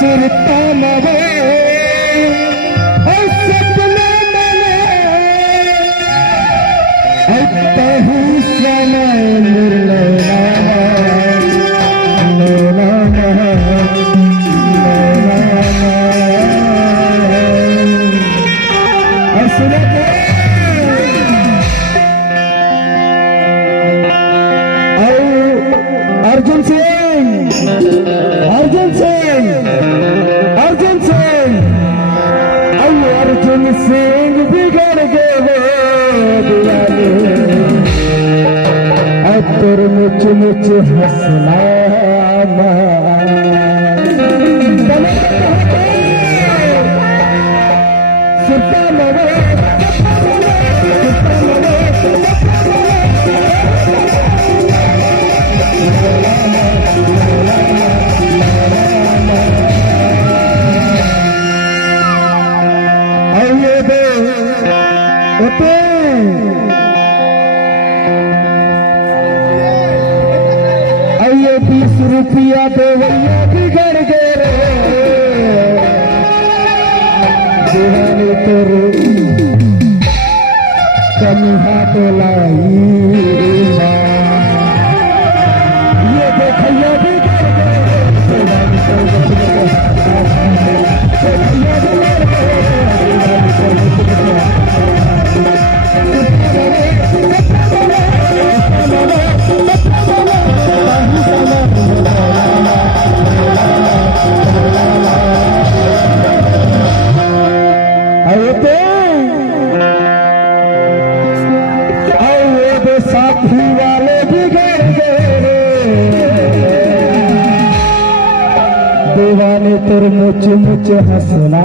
सुरता मवे सपने मने समय अर्जुन सिंह अर्जुन सिंह अर्जुन सिंह अर्जुन सिंह बिगड़ गए तुर मुच मुच हंसना सुता मवे आइए 20 रुपया देवैया बिगड़ गए रे दीवानी तोरे कमी हाथ लाई ये देखैया बिगड़ गए दीवानी साथी वाले बिगड़ गए दीवाने तुर मुच मुच हंसना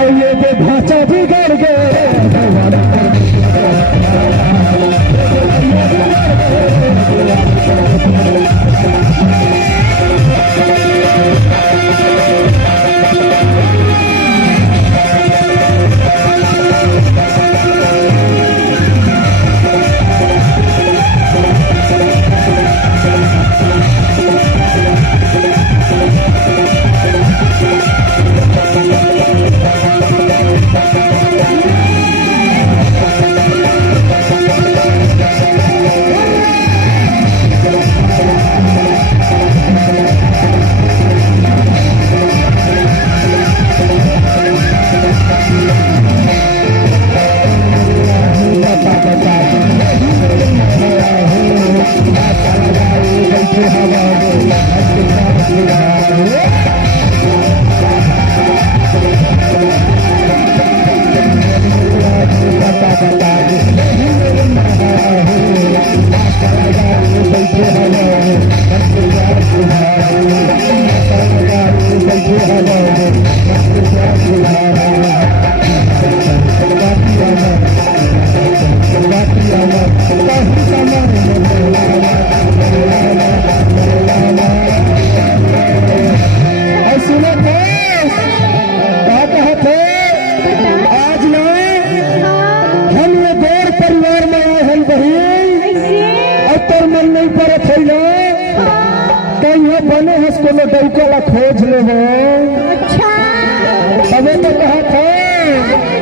आइए तो भाषा बिगड़ गए बने हंसको डौका खोज ले हो। अच्छा तबे तो कहा था